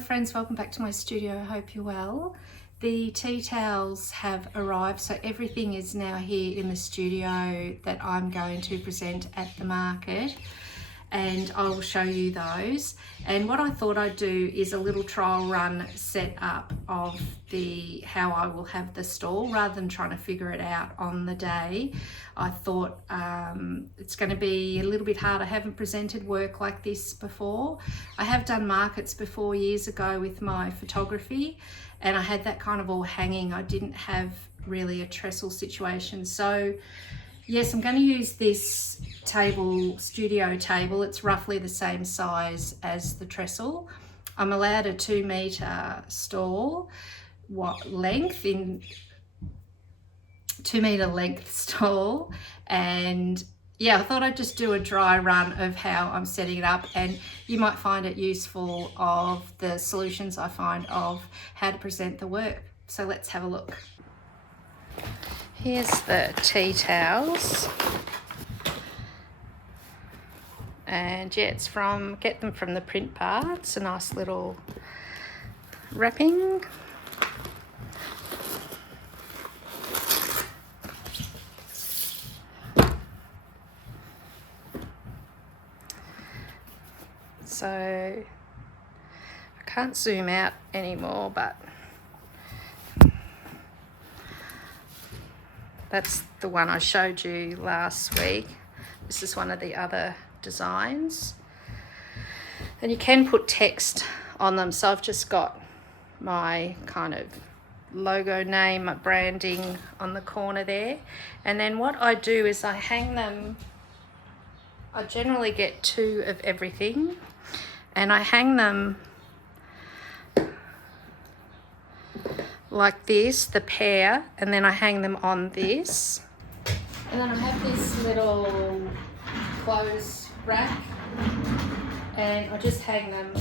Hello friends, welcome back to my studio. I hope you're well. The tea towels have arrived, so everything is now here in the studio that I'm going to present at the market, and I will show you those. And what I thought I'd do is a little trial run set up of how I will have the stall rather than trying to figure it out on the day. I thought it's going to be a little bit hard. I haven't presented work like this before. I have done markets before years ago with my photography, and I had that kind of all hanging. I didn't have really a trestle situation. So yes, I'm going to use this studio table. It's roughly the same size as the trestle. I'm allowed a 2 meter stall, in 2 meter length stall. And yeah, I thought I'd just do a dry run of how I'm setting it up, and you might find it useful of the solutions I find of how to present the work. So let's have a look. Here's the tea towels, and yeah, get them from the print bar. It's a nice little wrapping. So I can't zoom out anymore, but that's the one I showed you last week. This is one of the other designs. And you can put text on them. So I've just got my kind of logo name, my branding on the corner there. And then what I do is I hang them. I generally get 2 of everything, and I hang them like this, the pair, and then I hang them on this. And then I have this little clothes rack, and I just hang them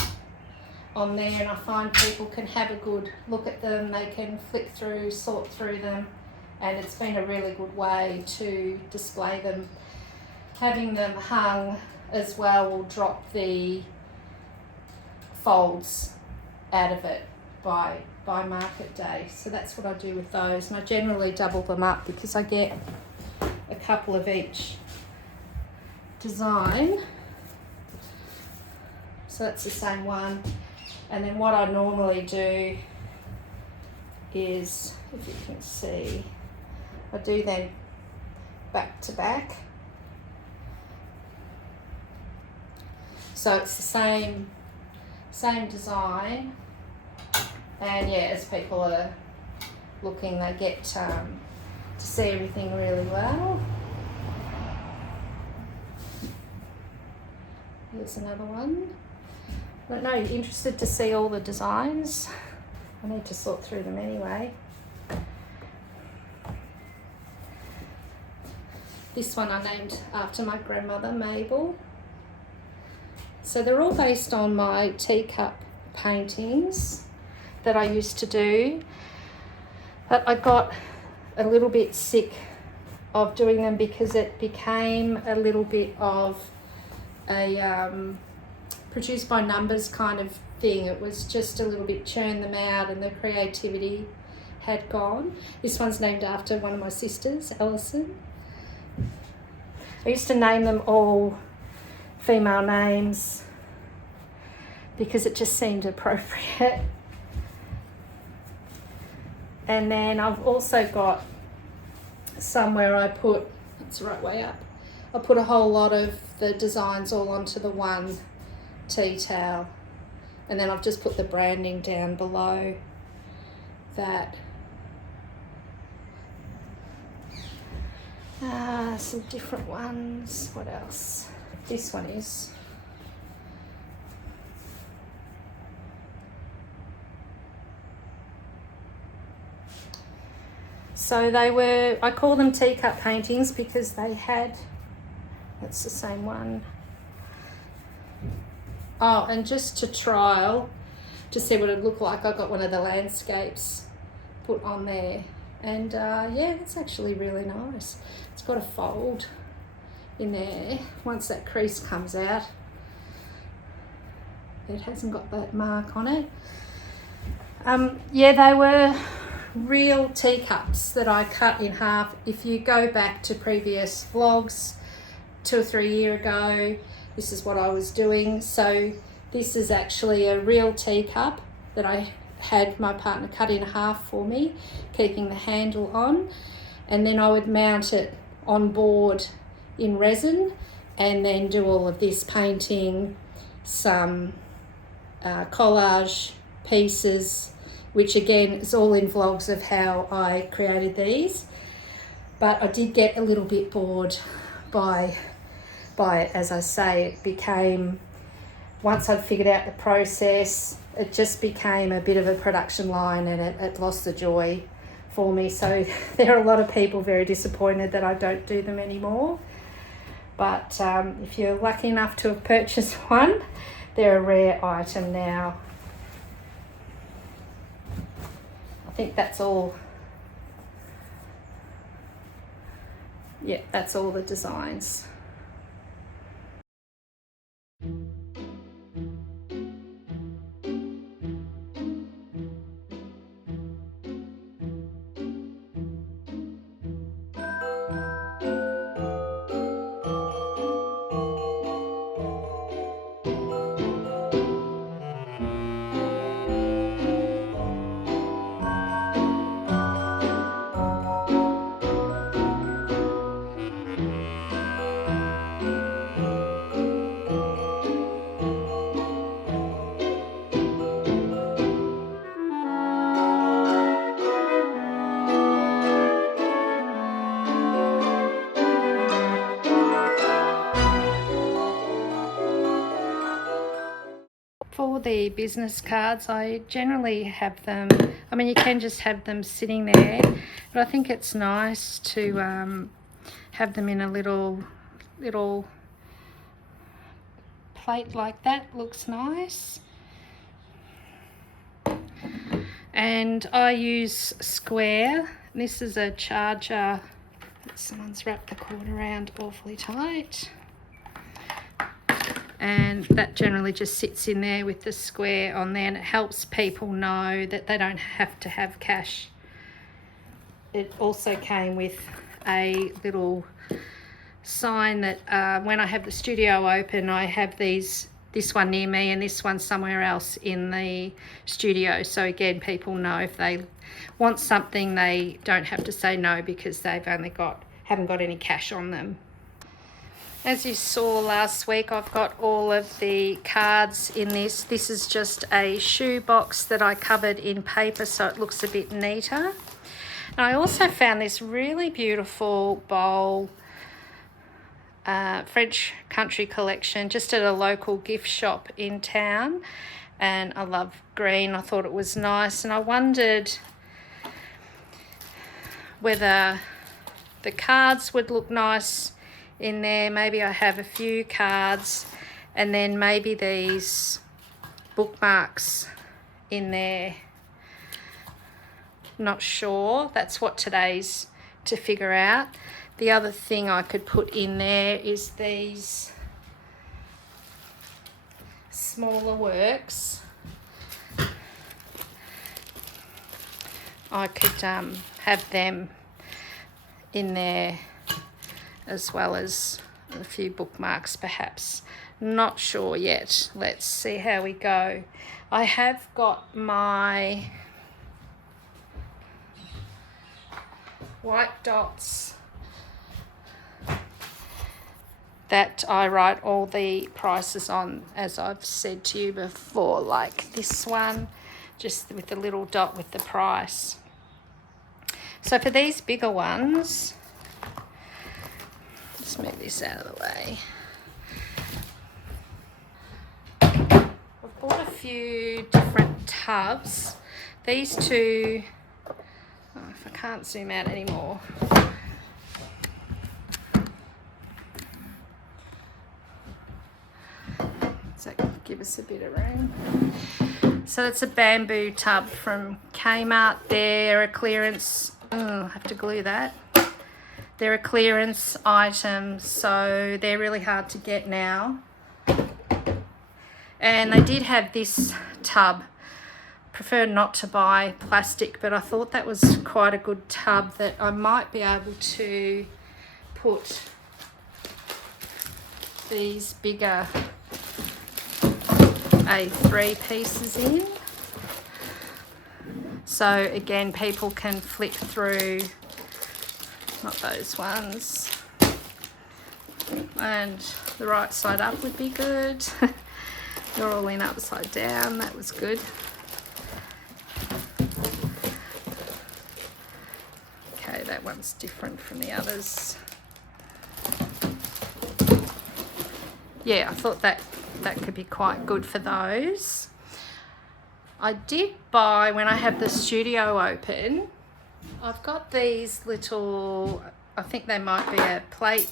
on there, and I find people can have a good look at them. They can flick through, sort through them, and it's been a really good way to display them. Having them hung as well will drop the folds out of it by market day. So that's what I do with those, and I generally double them up because I get a couple of each design. So that's the same one. And then what I normally do is, if you can see, I do them back to back. So it's the same design, and yeah, as people are looking, they get to see everything really well. Here's another one. I don't know, you're interested to see all the designs? I need to sort through them anyway. This one I named after my grandmother, Mabel. So they're all based on my teacup paintings that I used to do, but I got a little bit sick of doing them because it became a little bit of a produced by numbers kind of thing. It was just a little bit churn them out, and the creativity had gone. This one's named after one of my sisters, Alison. I used to name them all female names because it just seemed appropriate. And then I've also got somewhere I put, it's right way up, I put a whole lot of the designs all onto the one tea towel, and then I've just put the branding down below that. Some different ones. What else? This one is. So I call them teacup paintings because they had, that's the same one. Oh, and just to trial, to see what it looked like, I got one of the landscapes put on there. And yeah, it's actually really nice. It's got a fold in there. Once that crease comes out, it hasn't got that mark on it. Yeah, they were real teacups that I cut in half. If you go back to previous vlogs 2 or 3 years ago, this is what I was doing. So this is actually a real teacup that I had my partner cut in half for me, keeping the handle on, and then I would mount it on board in resin and then do all of this painting, some collage pieces, which again is all in vlogs of how I created these. But I did get a little bit bored by it. As I say, it became, once I'd figured out the process, it just became a bit of a production line, and it lost the joy for me. So there are a lot of people very disappointed that I don't do them anymore. But if you're lucky enough to have purchased one, they're a rare item now. I think that's all. Yeah, that's all the designs. For the business cards, I generally have them, I mean, you can just have them sitting there, but I think it's nice to have them in a little plate like that. Looks nice. And I use square. This is a charger. Someone's wrapped the cord around awfully tight. And that generally just sits in there with the square on there, and it helps people know that they don't have to have cash. It also came with a little sign that when I have the studio open, I have this one near me and this one somewhere else in the studio. So again, people know if they want something, they don't have to say no because they've only haven't got any cash on them. As you saw last week, I've got all of the cards in this. This is just a shoe box that I covered in paper so it looks a bit neater. And I also found this really beautiful bowl, French country collection, just at a local gift shop in town. And I love green. I thought it was nice. And I wondered whether the cards would look nice in there. Maybe I have a few cards and then maybe these bookmarks in there. Not sure. That's what today's to figure out. The other thing I could put in there is these smaller works. I could have them in there, as well as a few bookmarks perhaps. Not sure yet. Let's see how we go. I have got my white dots that I write all the prices on, as I've said to you before, like this one, just with the little dot with the price. So for these bigger ones, let's move this out of the way. I've bought a few different tubs. These two, if I can't zoom out anymore. So give us a bit of room. So it's a bamboo tub from Kmart. They're a clearance, I have to glue that. They're a clearance item, so they're really hard to get now. And they did have this tub. Prefer not to buy plastic, but I thought that was quite a good tub that I might be able to put these bigger A3 pieces in. So again, people can flip through, not those ones. And the right side up would be good. They're all in upside down, that was good. Okay, that one's different from the others. Yeah, I thought that could be quite good for those. I did buy, when I have the studio open, I've got these little, I think they might be a plate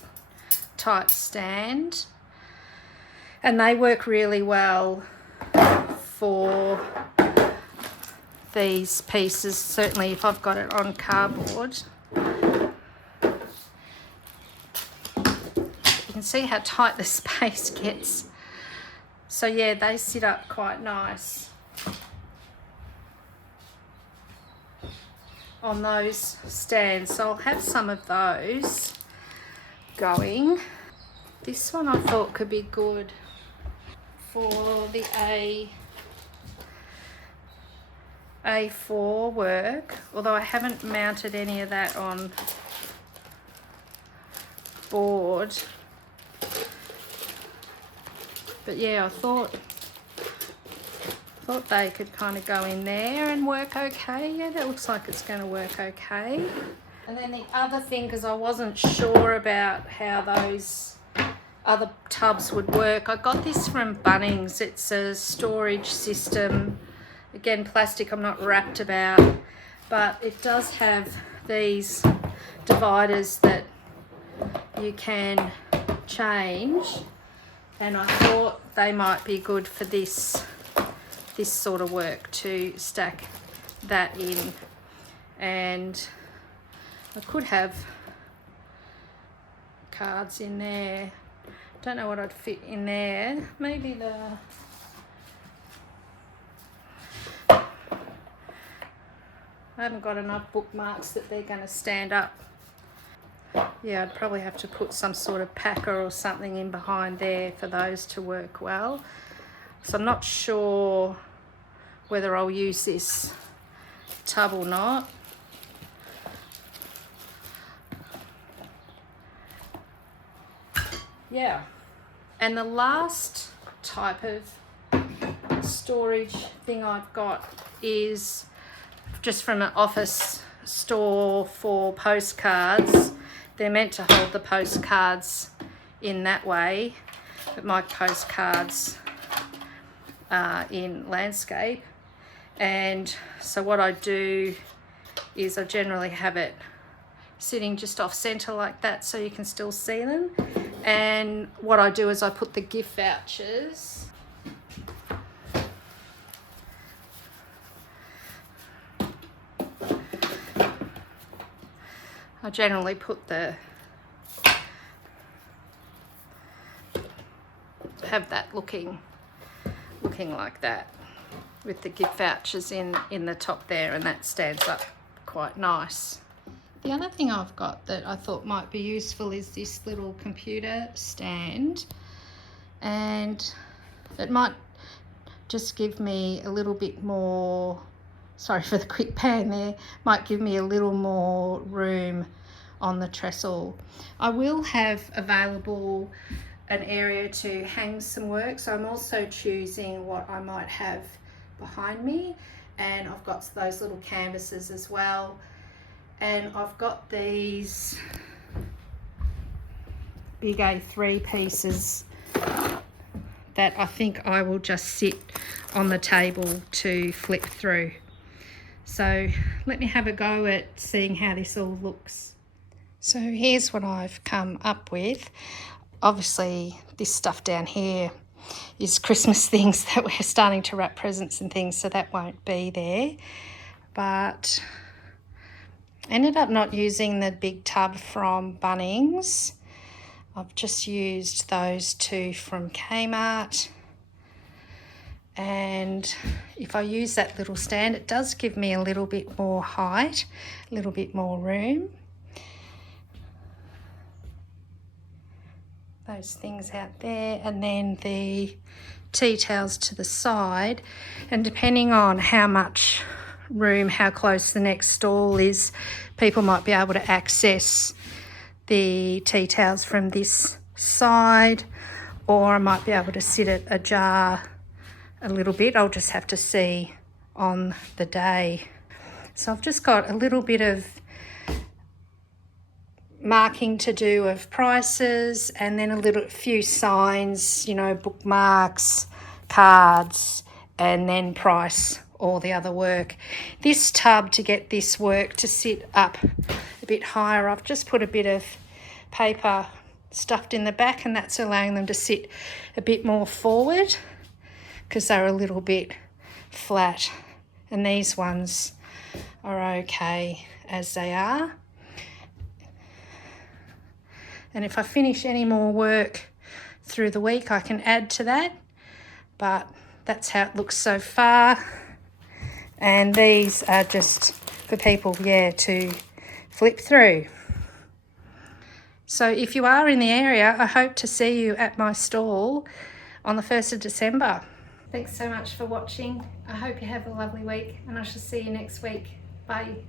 type stand, and they work really well for these pieces, certainly if I've got it on cardboard. You can see how tight the space gets. So yeah, they sit up quite nice on those stands, so I'll have some of those going. This one I thought could be good for the A4 work, although I haven't mounted any of that on board. But yeah, I thought they could kind of go in there and work okay. Yeah, that looks like it's going to work okay. And then the other thing, because I wasn't sure about how those other tubs would work, I got this from Bunnings. It's a storage system. Again, plastic I'm not wrapped about, but it does have these dividers that you can change, and I thought they might be good for this sort of work, to stack that in. And I could have cards in there. Don't know what I'd fit in there. Maybe I haven't got enough bookmarks that they're going to stand up. Yeah, I'd probably have to put some sort of packer or something in behind there for those to work well. So I'm not sure whether I'll use this tub or not. Yeah. And the last type of storage thing I've got is just from an office store for postcards. They're meant to hold the postcards in that way, but my postcards are in landscape. And so what I do is I generally have it sitting just off center like that so you can still see them. And what I do is I put the gift vouchers I generally put have that looking like that with the gift vouchers in the top there, and that stands up quite nice. The other thing I've got that I thought might be useful is this little computer stand, and it might just give me a little bit more, sorry for the quick pan there, might give me a little more room on the trestle. I will have available an area to hang some work, so I'm also choosing what I might have behind me, and I've got those little canvases as well, and I've got these big A3 pieces that I think I will just sit on the table to flip through. So let me have a go at seeing how this all looks. So here's what I've come up with. Obviously this stuff down here is Christmas things that we're starting to wrap presents and things, so that won't be there. But ended up not using the big tub from Bunnings. I've just used those two from Kmart. And if I use that little stand, it does give me a little bit more height, a little bit more room. Those things out there, and then the tea towels to the side, and depending on how much room, how close the next stall is, people might be able to access the tea towels from this side, or I might be able to sit it ajar a little bit. I'll just have to see on the day. So I've just got a little bit of marking to do of prices, and then a few signs, you know, bookmarks, cards, and then price all the other work. This tub, to get this work to sit up a bit higher, I've just put a bit of paper stuffed in the back, and that's allowing them to sit a bit more forward because they're a little bit flat, and these ones are okay as they are. And if I finish any more work through the week, I can add to that, but that's how it looks so far. And these are just for people, to flip through. So if you are in the area, I hope to see you at my stall on the 1st of December. Thanks so much for watching. I hope you have a lovely week, and I shall see you next week. Bye.